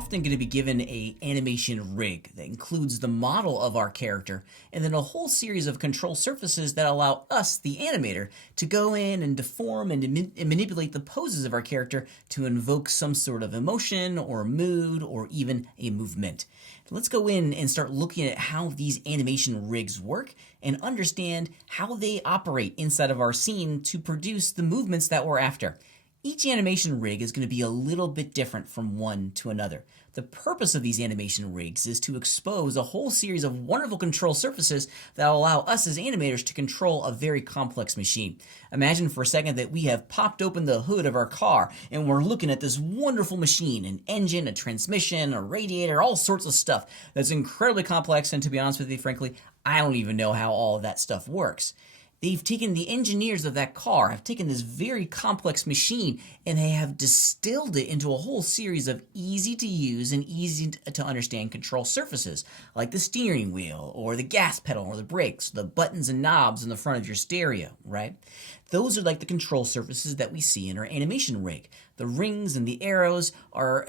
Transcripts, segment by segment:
often going to be given a animation rig that includes the model of our character and then a whole series of control surfaces that allow us, the animator, to go in and deform and manipulate the poses of our character to invoke some sort of emotion or mood or even a movement. Let's go in and start looking at how these animation rigs work and understand how they operate inside of our scene to produce the movements that we're after. Each animation rig is going to be a little bit different from one to another. The purpose of these animation rigs is to expose a whole series of wonderful control surfaces that will allow us as animators to control a very complex machine. Imagine for a second that we have popped open the hood of our car and we're looking at this wonderful machine, an engine, a transmission, a radiator, all sorts of stuff that's incredibly complex, and to be honest with you, frankly, I don't even know how all of that stuff works. They've taken the engineers of that car, have taken this very complex machine, and they have distilled it into a whole series of easy to use and easy to understand control surfaces, like the steering wheel, or the gas pedal, or the brakes, the buttons and knobs in the front of your stereo, right? Those are like the control surfaces that we see in our animation rig. The rings and the arrows are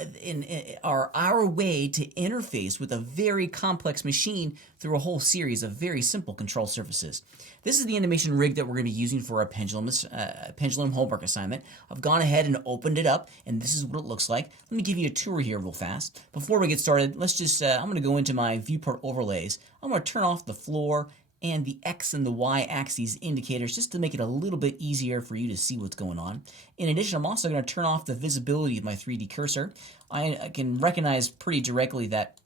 our way to interface with a very complex machine through a whole series of very simple control surfaces. This is the animation rig that we're going to be using for our pendulum homework assignment. I've gone ahead and opened it up, and this is what it looks like. Let me give you a tour here real fast. Before we get started, let's just, I'm going to go into my viewport overlays. I'm going to turn off the floor and the X and the Y axes indicators just to make it a little bit easier for you to see what's going on. In addition, I'm also going to turn off the visibility of my 3D cursor. I can recognize pretty directly that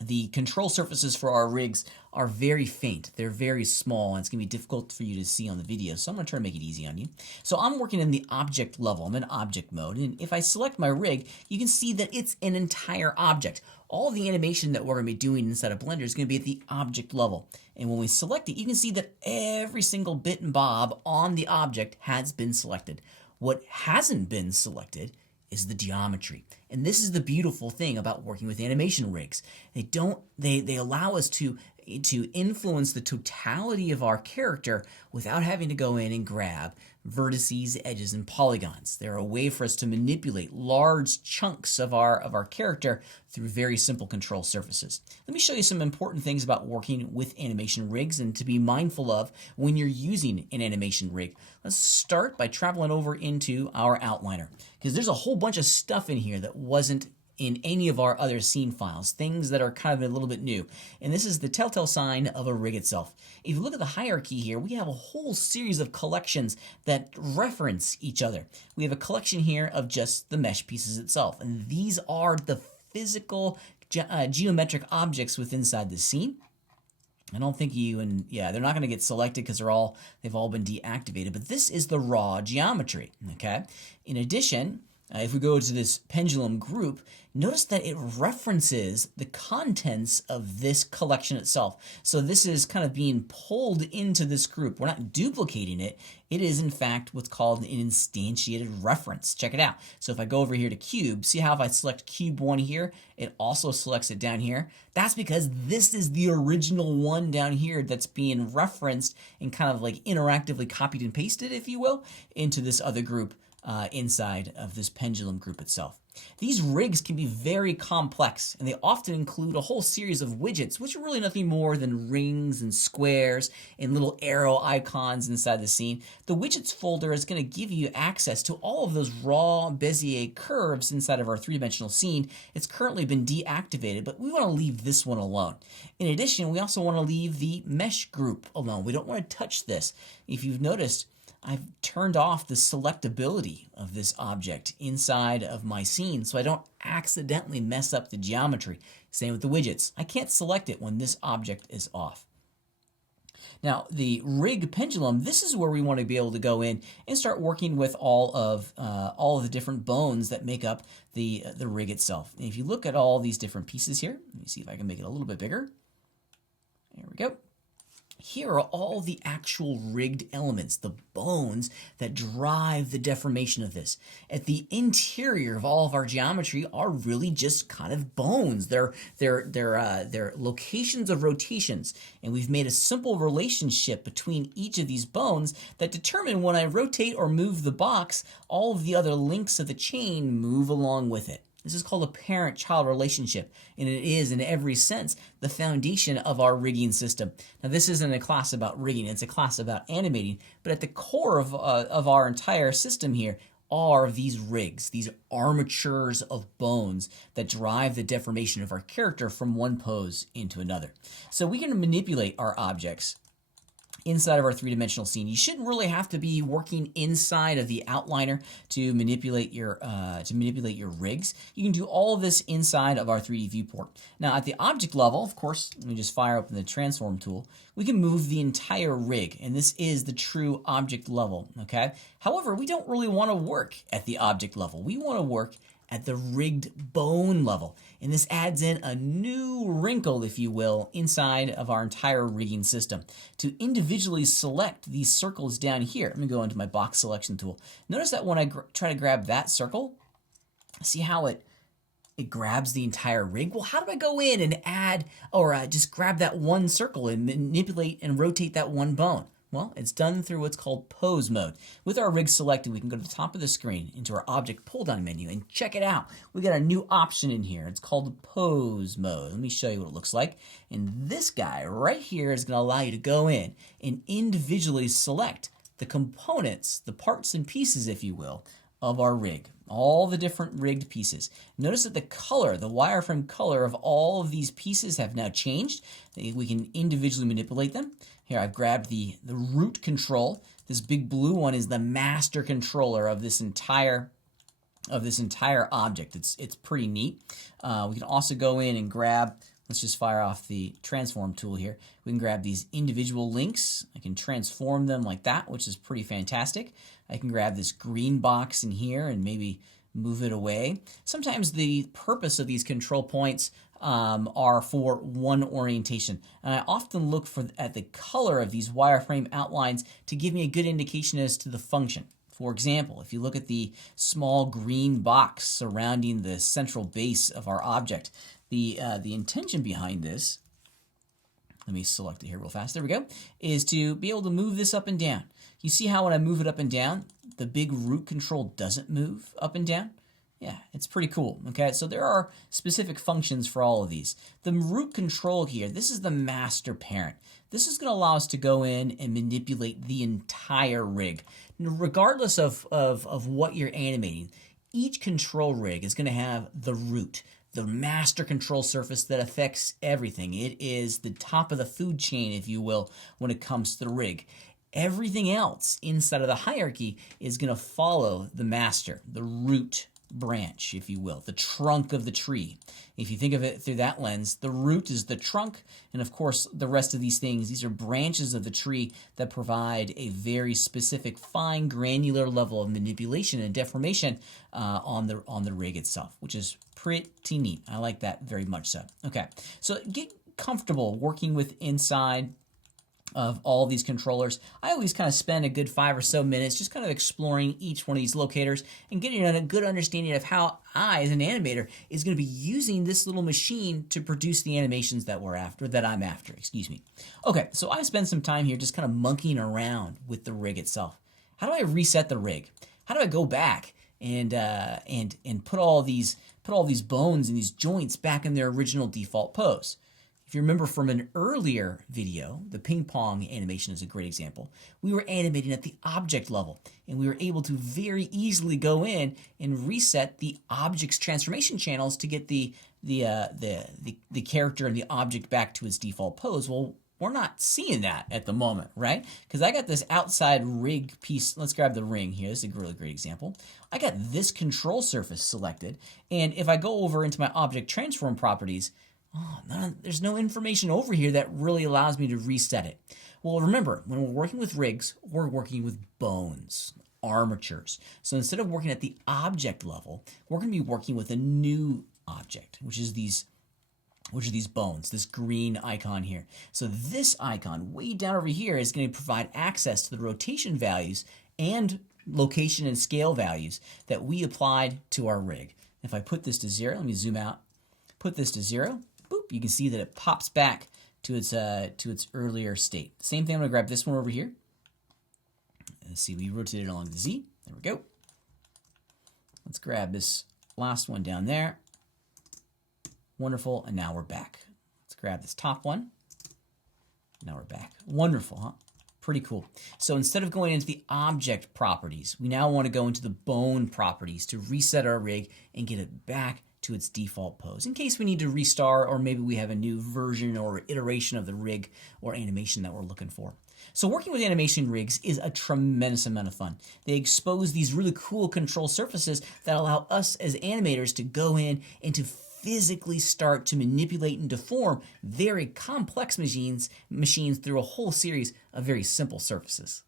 the control surfaces for our rigs are very faint. They're very small, and it's going to be difficult for you to see on the video, so I'm going to try to make it easy on you. So I'm working in the object level. I'm in object mode, and if I select my rig, you can see that it's an entire object. All the animation that we're going to be doing inside of Blender is going to be at the object level. And when we select it, you can see that every single bit and bob on the object has been selected. What hasn't been selected is the geometry. And this is the beautiful thing about working with animation rigs. They allow us to influence the totality of our character without having to go in and grab vertices, edges, and polygons. They're a way for us to manipulate large chunks of our character through very simple control surfaces. Let me show you some important things about working with animation rigs and to be mindful of when you're using an animation rig. Let's start by traveling over into our outliner, because there's a whole bunch of stuff in here that wasn't in any of our other scene files, things that are kind of a little bit new. And this is the telltale sign of a rig itself. If you look at the hierarchy here, we have a whole series of collections that reference each other. We have a collection here of just the mesh pieces itself, and these are the physical geometric objects within inside the scene. I don't think they're not going to get selected because they've all been deactivated, but this is the raw geometry, okay? In addition, if we go to this pendulum group, notice that it references the contents of this collection itself. So this is kind of being pulled into this group. We're not duplicating it. It is, in fact, what's called an instantiated reference. Check it out. So if I go over here to cube, see how if I select cube 1 here, it also selects it down here? That's because this is the original one down here that's being referenced and kind of like interactively copied and pasted, if you will, into this other group inside of this pendulum group itself. These rigs can be very complex, and they often include a whole series of widgets, which are really nothing more than rings and squares and little arrow icons inside the scene. The widgets folder is going to give you access to all of those raw Bezier curves inside of our three-dimensional scene. It's currently been deactivated, but we want to leave this one alone. In addition, we also want to leave the mesh group alone. We don't want to touch this. If you've noticed, I've turned off the selectability of this object inside of my scene so I don't accidentally mess up the geometry. Same with the widgets. I can't select it when this object is off. Now, the rig pendulum, this is where we want to be able to go in and start working with all of the different bones that make up the rig itself. And if you look at all these different pieces here, let me see if I can make it a little bit bigger. There we go. Here are all the actual rigged elements, the bones that drive the deformation of this. At the interior of all of our geometry are really just kind of bones. They're locations of rotations, and we've made a simple relationship between each of these bones that determine when I rotate or move the box, all of the other links of the chain move along with it. This is called a parent-child relationship, and it is, in every sense, the foundation of our rigging system. Now, this isn't a class about rigging, it's a class about animating, but at the core of our entire system here are these rigs, these armatures of bones that drive the deformation of our character from one pose into another. So we can manipulate our objects inside of our three-dimensional scene. You shouldn't really have to be working inside of the outliner to manipulate your rigs. You can do all of this inside of our 3D viewport. Now, at the object level, of course, let me just fire open the transform tool. We can move the entire rig, and this is the true object level. Okay. However, we don't really want to work at the object level. We want to work at the rigged bone level. And this adds in a new wrinkle, if you will, inside of our entire rigging system. To individually select these circles down here, let me go into my box selection tool. Notice that when I try to grab that circle, see how it grabs the entire rig? Well, how do I go in and add, or just grab that one circle and manipulate and rotate that one bone? Well, it's done through what's called pose mode. With our rig selected, we can go to the top of the screen into our object pull-down menu and check it out. We got a new option in here. It's called pose mode. Let me show you what it looks like. And this guy right here is going to allow you to go in and individually select the components, the parts and pieces, if you will, of our rig. All the different rigged pieces. Notice that the color, the wireframe color of all of these pieces have now changed. We can individually manipulate them. Here, I've grabbed the root control. This big blue one is the master controller of this entire object. It's pretty neat. We can also go in and grab, let's just fire off the transform tool here. We can grab these individual links. I can transform them like that, which is pretty fantastic. I can grab this green box in here and maybe move it away. Sometimes the purpose of these control points are for one orientation. And I often look at the color of these wireframe outlines to give me a good indication as to the function. For example, if you look at the small green box surrounding the central base of our object, the intention behind this, let me select it here real fast, there we go, is to be able to move this up and down. You see how when I move it up and down, the big root control doesn't move up and down? Yeah, it's pretty cool, okay? So there are specific functions for all of these. The root control here, this is the master parent. This is going to allow us to go in and manipulate the entire rig. Regardless of what you're animating, each control rig is going to have the root, the master control surface that affects everything. It is the top of the food chain, if you will, when it comes to the rig. Everything else inside of the hierarchy is going to follow the master, the root branch, if you will, the trunk of the tree. If you think of it through that lens, the root is the trunk, and of course the rest of these things, these are branches of the tree that provide a very specific fine granular level of manipulation and deformation on the rig itself, which is pretty neat. I like that very much so. Okay, so get comfortable working with inside of all these controllers. I always kind of spend a good 5 or so minutes just kind of exploring each one of these locators and getting a good understanding of how I, as an animator, is going to be using this little machine to produce the animations that I'm after, excuse me. Okay, so I spend some time here just kind of monkeying around with the rig itself. How do I reset the rig? How do I go back and put all these bones and these joints back in their original default pose? If you remember from an earlier video, the ping pong animation is a great example. We were animating at the object level, and we were able to very easily go in and reset the object's transformation channels to get the character and the object back to its default pose. Well, we're not seeing that at the moment, right? Because I got this outside rig piece. Let's grab the ring here. This is a really great example. I got this control surface selected, and if I go over into my object transform properties, there's no information over here that really allows me to reset it. Well, remember, when we're working with rigs, we're working with bones, armatures. So instead of working at the object level, we're going to be working with a new object, which is these bones, this green icon here. So this icon way down over here is going to provide access to the rotation values and location and scale values that we applied to our rig. If I put this to 0, let me zoom out, put this to 0, boop, you can see that it pops back to its earlier state. Same thing, I'm going to grab this one over here. Let's see, we rotate it along the Z. There we go. Let's grab this last one down there. Wonderful, and now we're back. Let's grab this top one. Now we're back. Wonderful, huh? Pretty cool. So instead of going into the object properties, we now want to go into the bone properties to reset our rig and get it back to its default pose in case we need to restart, or maybe we have a new version or iteration of the rig or animation that we're looking for. So working with animation rigs is a tremendous amount of fun. They expose these really cool control surfaces that allow us as animators to go in and to physically start to manipulate and deform very complex machines through a whole series of very simple surfaces.